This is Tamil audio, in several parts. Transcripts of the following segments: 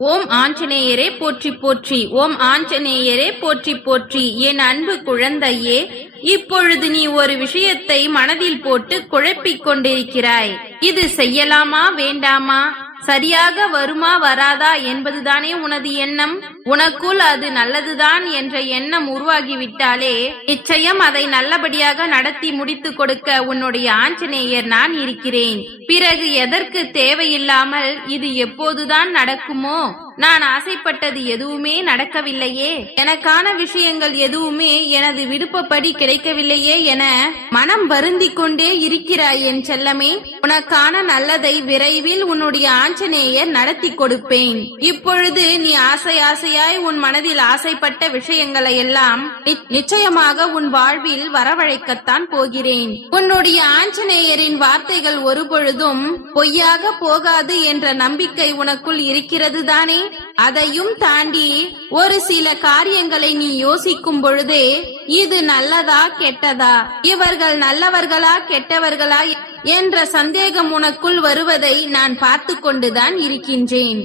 ஓம் ஆஞ்சநேயரே போற்றி போற்றி ஓம் ஆஞ்சநேயரே போற்றி போற்றி. என் அன்பு குழந்தையே இப்பொழுது நீ ஒரு விஷயத்தை மனதில் போட்டு குழப்பிக் கொண்டிருக்கிறாய். இது செய்யலாமா வேண்டாமா? சரியாக வருமா வராதா என்பதுதானே உனது எண்ணம்? உனக்குள் அது நல்லதுதான் என்ற எண்ணம் உருவாகிவிட்டாலே நிச்சயம் அதை நல்லபடியாக நடத்தி முடித்து கொடுக்க உன்னுடைய ஆஞ்சநேயர் நான் இருக்கிறேன். பிறகு எதற்கு தேவையில்லாமல் இது எப்போதுதான் நடக்குமோ? நான் ஆசைப்பட்டது எதுவுமே நடக்கவில்லையே. எனக்கான விஷயங்கள் எதுவுமே எனது விருப்பப்படி கிடைக்கவில்லையே என மனம் வருந்திக் கொண்டே இருக்கிறாய் என் செல்லமே. உனக்கான நல்லதை விரைவில் உன்னுடைய ஆஞ்சநேயர் நடத்தி கொடுப்பேன். இப்பொழுது நீ ஆசை ஆசையாய் உன் மனதில் ஆசைப்பட்ட விஷயங்களை எல்லாம் நி- நிச்சயமாக உன் வாழ்வில் வரவழைக்கத்தான் போகிறேன். உன்னுடைய ஆஞ்சநேயரின் வார்த்தைகள் ஒருபொழுதும் பொய்யாக போகாது என்ற நம்பிக்கை உனக்குள் இருக்கிறது தானே? அதையும் தாண்டி ஒரு சில காரியங்களை நீ யோசிக்கும் பொழுதே இது நல்லதா கெட்டதா? இவர்கள் நல்லவர்களா கெட்டவர்களா என்ற சந்தேகம் உனக்குள் வருவதை நான் பார்த்து கொண்டுதான் இருக்கின்றேன்.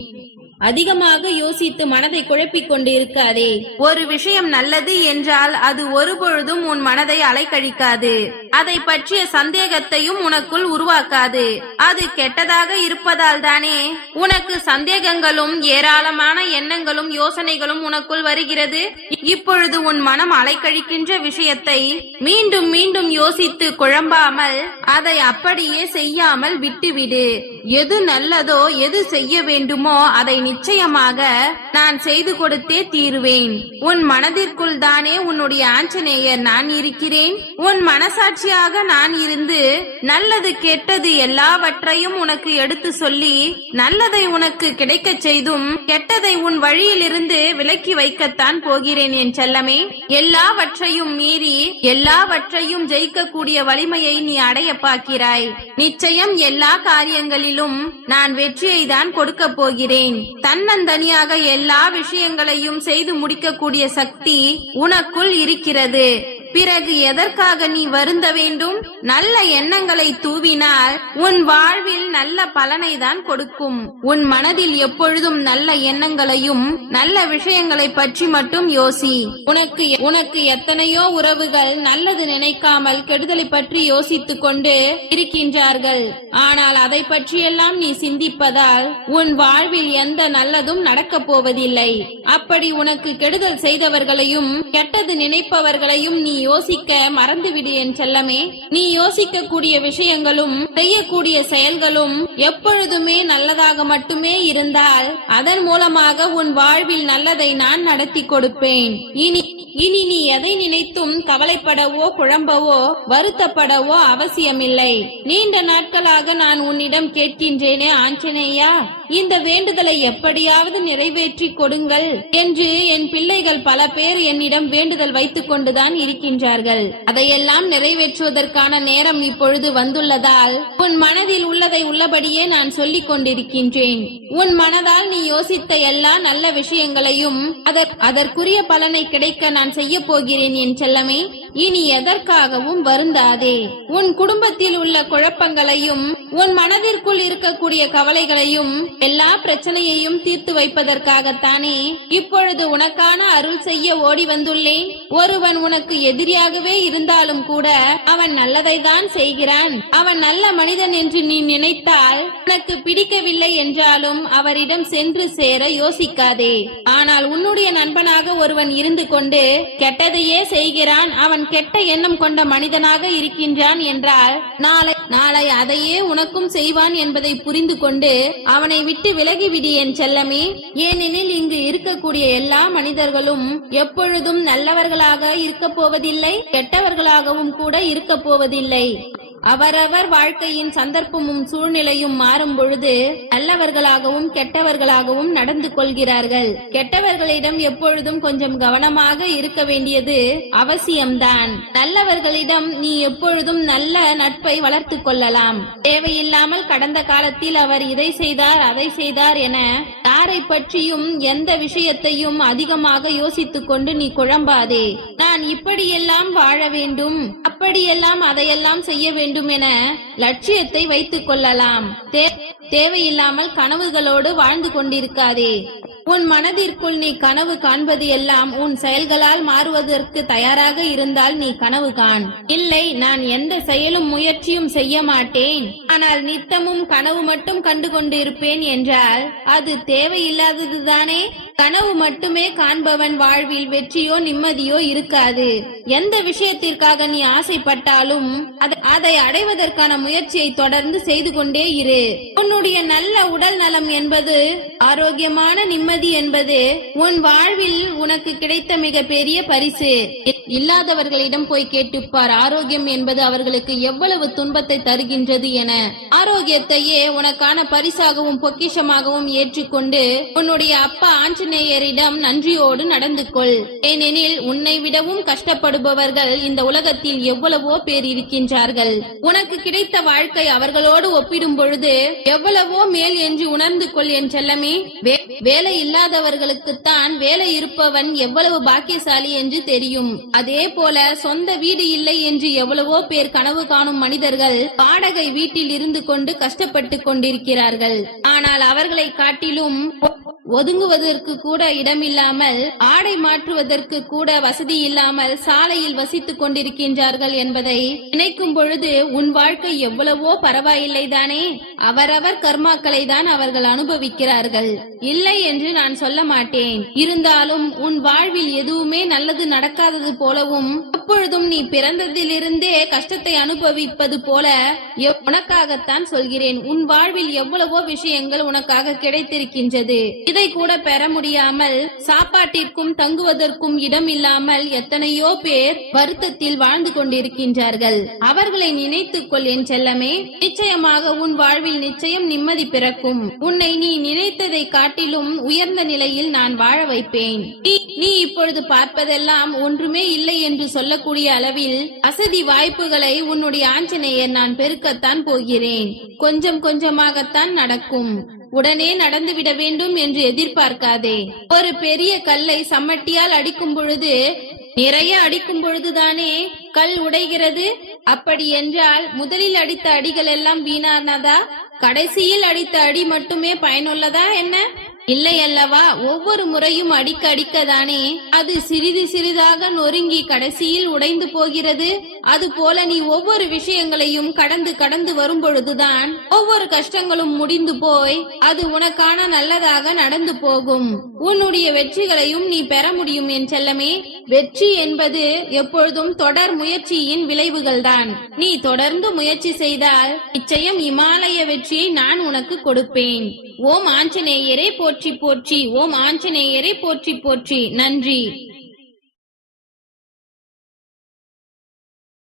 அதிகமாக யோசித்து மனதை குழப்பிக் கொண்டிருக்காதே. ஒரு விஷயம் நல்லது என்றால் அது ஒருபொழுதும் உன் மனதை அலைக்கழிக்காது. அதை பற்றிய சந்தேகத்தையும் உனக்குள் உருவாக்காது. அது கெட்டதாக இருப்பதால் தானே. உனக்கு சந்தேகங்களும் ஏராளமான எண்ணங்களும் யோசனைகளும் உனக்குள் வருகிறது. இப்பொழுது உன் மனம் அலைக்கழிக்கின்ற விஷயத்தை மீண்டும் மீண்டும் யோசித்து குழம்பாமல் அதை அப்படியே செய்யாமல் விட்டுவிடு. எது நல்லதோ எது செய்ய வேண்டுமோ அதை நிச்சயமாக நான் செய்து கொடுத்தே தீருவேன். உன் மனதிற்குள் தானே உன்னுடைய ஆஞ்சநேயர் நான் இருக்கிறேன். உன் மனசாட்சியாக நான் இருந்து நல்லது கெட்டது எல்லாவற்றையும் உனக்கு எடுத்து சொல்லி நல்லதை உனக்கு கிடைக்கச் செய்தும் கெட்டதை உன் வழியிலிருந்து விலக்கி வைக்கத்தான் போகிறேன் என் செல்லமே. எல்லாவற்றையும் மீறி எல்லாவற்றையும் ஜெயிக்கக்கூடிய வலிமையை நீ அடைய பார்க்கிறாய். நிச்சயம் எல்லா காரியங்களிலும் நான் வெற்றியை தான் கொடுக்க போகிறேன். தன்னந்தனியாக எல்லா விஷயங்களையும் செய்து முடிக்கக்கூடிய சக்தி உனக்குள் இருக்கிறது. பிறகு எதற்காக நீ வருந்த வேண்டும்? நல்ல எண்ணங்களை தூவினால் உன் வாழ்வில் நல்ல பலனை தான் கொடுக்கும். உன் மனதில் எப்பொழுதும் நல்ல எண்ணங்களையும் நல்ல விஷயங்களை பற்றி மட்டும் யோசி. உனக்கு உனக்கு எத்தனையோ உறவுகள் நல்லது நினைக்காமல் கெடுதலை பற்றி யோசித்துக் கொண்டு இருக்கின்றார்கள். ஆனால் அதை பற்றியெல்லாம் நீ சிந்திப்பதால் உன் வாழ்வில் எந்த நல்லதும் நடக்கப் போவதில்லை. அப்படி உனக்கு கெடுதல் செய்தவர்களையும் கெட்டது நினைப்பவர்களையும் நீ யோசிக்க மறந்துவிடு என் செல்லமே. நீ யோசிக்க கூடிய விஷயங்களும் செய்யக்கூடிய செயல்களும் எப்பொழுதுமே நல்லதாக மட்டுமே இருந்தால் அதன் மூலமாக உன் வாழ்வில் நல்லதை நான் நடத்தி கொடுப்பேன். இனி இனி நீ எதை நினைத்தும் கவலைப்படவோ குழம்பவோ வருத்தப்படவோ அவசியமில்லை. நீண்ட நாட்களாக நான் உன்னிடம் கேட்கின்றேனே ஆஞ்சநேயா. இந்த வேண்டுதலை எப்படியாவது நிறைவேற்றி கொடுங்கள் என்று என் பிள்ளைகள் பல பேர் என்னிடம் வேண்டுதல் வைத்துக் கொண்டுதான் இருக்கின்றார்கள். அதையெல்லாம் நிறைவேற்றுவதற்கான நேரம் இப்பொழுது வந்துள்ளதால் உன் மனதில் உள்ளதை உள்ளபடியே நான் சொல்லிக் கொண்டிருக்கின்றேன். உன் மனதால் நீ யோசித்த எல்லா நல்ல விஷயங்களையும் அதற்குரிய பலனை கிடைக்க நான் செய்ய போகிறேன் என் செல்லமே. இனி எதற்காகவும் வருந்தாதே. உன் குடும்பத்தில் உள்ள குழப்பங்களையும் உன் மனதிற்குள் இருக்கக்கூடிய கவலைகளையும் எல்லா பிரச்சனையையும் தீர்த்து வைப்பதற்காகத்தானே இப்பொழுது உனக்கான அருள் செய்ய ஓடி வந்துள்ளேன். ஒருவன் உனக்கு எதிரியாகவே இருந்தாலும் கூட அவன் நல்லதை தான் செய்கிறான். அவன் நல்ல மனிதன் என்று நீ நினைத்தால் உனக்கு பிடிக்கவில்லை என்றாலும் அவரிடம் சென்று சேர யோசிக்காதே. ஆனால் உன்னுடைய நண்பனாக ஒருவன் இருந்து கொண்டு கெட்டதையே செய்கிறான். அவன் கெட்ட எண்ணம் கொண்ட மனிதனாக இருக்கின்றான் என்றால் நாளை நாளை அதையே உனக்கும் செய்வான் என்பதை புரிந்து கொண்டு அவனை விட்டு விலகிவிடு என் செல்லமே. ஏனெனில் இங்கு இருக்கக்கூடிய எல்லா மனிதர்களும் எப்பொழுதும் நல்லவர்களாக இருக்கப் போவதில்லை கெட்டவர்களாகவும் கூட இருக்கப் போவதில்லை அவரவர் வாழ்க்கையின் சந்தர்ப்பமும் சூழ்நிலையும் மாறும் பொழுது நல்லவர்களாகவும் கெட்டவர்களாகவும் நடந்து கொள்கிறார்கள். கெட்டவர்களிடம் எப்பொழுதும் கொஞ்சம் கவனமாக இருக்க வேண்டியது அவசியம்தான். நல்லவர்களிடம் நீ எப்பொழுதும் நல்ல நட்பை வளர்த்து கொள்ளலாம். தேவையில்லாமல் கடந்த காலத்தில் அவர் இதை செய்தார் அதை செய்தார் என யாரை பற்றியும் எந்த விஷயத்தையும் அதிகமாக யோசித்துக் கொண்டு நீ குழம்பாதே. நான் இப்படியெல்லாம் வாழ வேண்டும் அப்படியெல்லாம் அதையெல்லாம் செய்ய வேண்டும் என லட்சியத்தை வைத்துக் கொள்ளலாம். தேவையில்லாமல் கனவுகளோடு வாழ்ந்து கொண்டிருக்காதே. உன் மனதிற்குள் நீ கனவு காண்பது எல்லாம் உன் செயல்களால் மாறுவதற்கு தயாராக இருந்தால் நீ கனவு காண். இல்லை நான் எந்த செயலும் முயற்சியும் செய்ய மாட்டேன். ஆனால் நித்தமும் கனவு மட்டும் கண்டு கொண்டிருப்பேன் என்றால் அது தேவையில்லாததுதானே? கனவு மட்டுமே காண்பவன் வாழ்வில் வெற்றியோ நிம்மதியோ இருக்காது. எந்த விஷயத்திற்காக நீ ஆசைப்பட்டாலும் அதை அடைவதற்கான முயற்சியை தொடர்ந்து செய்து கொண்டே இரு. உன்னுடைய நல்ல உடல் நலம் என்பது ஆரோக்கியமான நிம்மதி என்பது உன் வாழ்வில் உனக்கு கிடைத்த மிக பெரிய பரிசு. இல்லாதவர்களிடம் போய் கேட்டுப்பார். ஆரோக்கியம் என்பது அவர்களுக்கு எவ்வளவு துன்பத்தை தருகின்றது என. ஆரோக்கியத்தையே உனக்கான பரிசாகவும் பொக்கிஷமாகவும் ஏற்றுக்கொண்டு உன்னுடைய அப்பா ஆஞ்ச ஆஞ்சநேயரிடம் நன்றியோடு நடந்து கொள் ஏனெனில் உன்னை விடவும் கஷ்டப்படுபவர்கள் இந்த உலகத்தில் எவ்வளவோ பேர் இருக்கின்றார்கள். உனக்கு கிடைத்த வாழ்க்கை அவர்களோடு ஒப்பிடும் பொழுது எவ்வளவோ மேல் என்று உணர்ந்து கொள் என் செல்லமே. வேலை இல்லாதவர்களுக்குத்தான் வேலை இருப்பவன் எவ்வளவு பாக்கியசாலி என்று தெரியும். அதே போல சொந்த வீடு இல்லை என்று எவ்வளவோ பேர் கனவு காணும் மனிதர்கள் வாடகை வீட்டில் இருந்து கொண்டு கஷ்டப்பட்டு கொண்டிருக்கிறார்கள். ஆனால் அவர்களை காட்டிலும் ஒதுங்குவதற்கு கூட இடமில்லாமல் ஆடை மாற்றுவதற்கு கூட வசதி இல்லாமல் சாலையில் வசித்துக் கொண்டிருக்கின்றார்கள் என்பதை நினைக்கும் பொழுது உன் வாழ்க்கை எவ்வளவோ பரவாயில்லை தானே? அவரவர் கர்மாக்களை தான் அவர்கள் அனுபவிக்கிறார்கள். இல்லை என்று நான் சொல்ல மாட்டேன். இருந்தாலும் உன் வாழ்வில் எதுவுமே நல்லது நடக்காதது போலவும் அப்பொழுதும் நீ பிறந்ததிலிருந்தே கஷ்டத்தை அனுபவிப்பது போல உனக்காகத்தான் சொல்கிறேன். உன் வாழ்வில் எவ்வளவோ விஷயங்கள் உனக்காக கிடைத்திருக்கின்றது. இதை கூட பெற முடியாமல் சாப்பாட்டிற்கும் தங்குவதற்கும் இடம் இல்லாமல் எத்தனையோ பேர் வருத்தத்தில் வாழ்ந்து கொண்டிருக்கின்றார்கள். அவர்களை நினைத்துக் கொள் என் செல்லமே. நிச்சயமாக உன் வாழ்வில் நிச்சயம் நிம்மதி பிறக்கும். உன்னை நீ நினைத்ததை காட்டிலும் உயர்ந்த நிலையில் நான் வாழ வைப்பேன். நீ- இப்பொழுது பார்ப்பதெல்லாம் ஒன்றுமே இல்லை என்று சொல்ல சொல்லக்கூடிய அளவில் அசதி வாய்ப்புகளை உன்னுடைய ஆஞ்சநேயர் நான் பெருக்கத்தான் போகிறேன். கொஞ்சம் கொஞ்சமாகத்தான் நடக்கும். உடனே நடந்துவிட வேண்டும் என்று எதிர்பார்க்காதே. ஒரு பெரிய கல்லை சம்மட்டியால் அடிக்கும் பொழுது நிறைய அடிக்கும் பொழுதுதானே கல் உடைகிறது? அப்படி என்றால் முதலில் அடித்த அடிகள் எல்லாம் வீணானதா? கடைசியில் அடித்த அடி மட்டுமே பயனுள்ளதா என்ன? இல்லை அல்லவா ஒவ்வொரு முறையும் அடிக்க அடிக்கதானே அது சிறிது சிறிதாக நொறுங்கி கடைசியில் உடைந்து போகிறது? அதுபோல நீ ஒவ்வொரு விஷயங்களையும் கடந்து கடந்து வரும்பொழுதுதான் ஒவ்வொரு கஷ்டங்களும் முடிந்து போய் அது உனக்கான நல்லதாக நடந்து போகும். உன்னுடைய வெற்றிகளையும் நீ பெற முடியும் என் செல்லமே. வெற்றி என்பது எப்பொழுதும் தொடர் முயற்சியின் விளைவுகள்தான். நீ தொடர்ந்து முயற்சி செய்தால் நிச்சயம் இமாலய வெற்றியை நான் உனக்கு கொடுப்பேன். ஓம் ஆஞ்சநேயரே போற்றி போற்றி ஓம் ஆஞ்சநேயரே போற்றி போற்றி. நன்றி.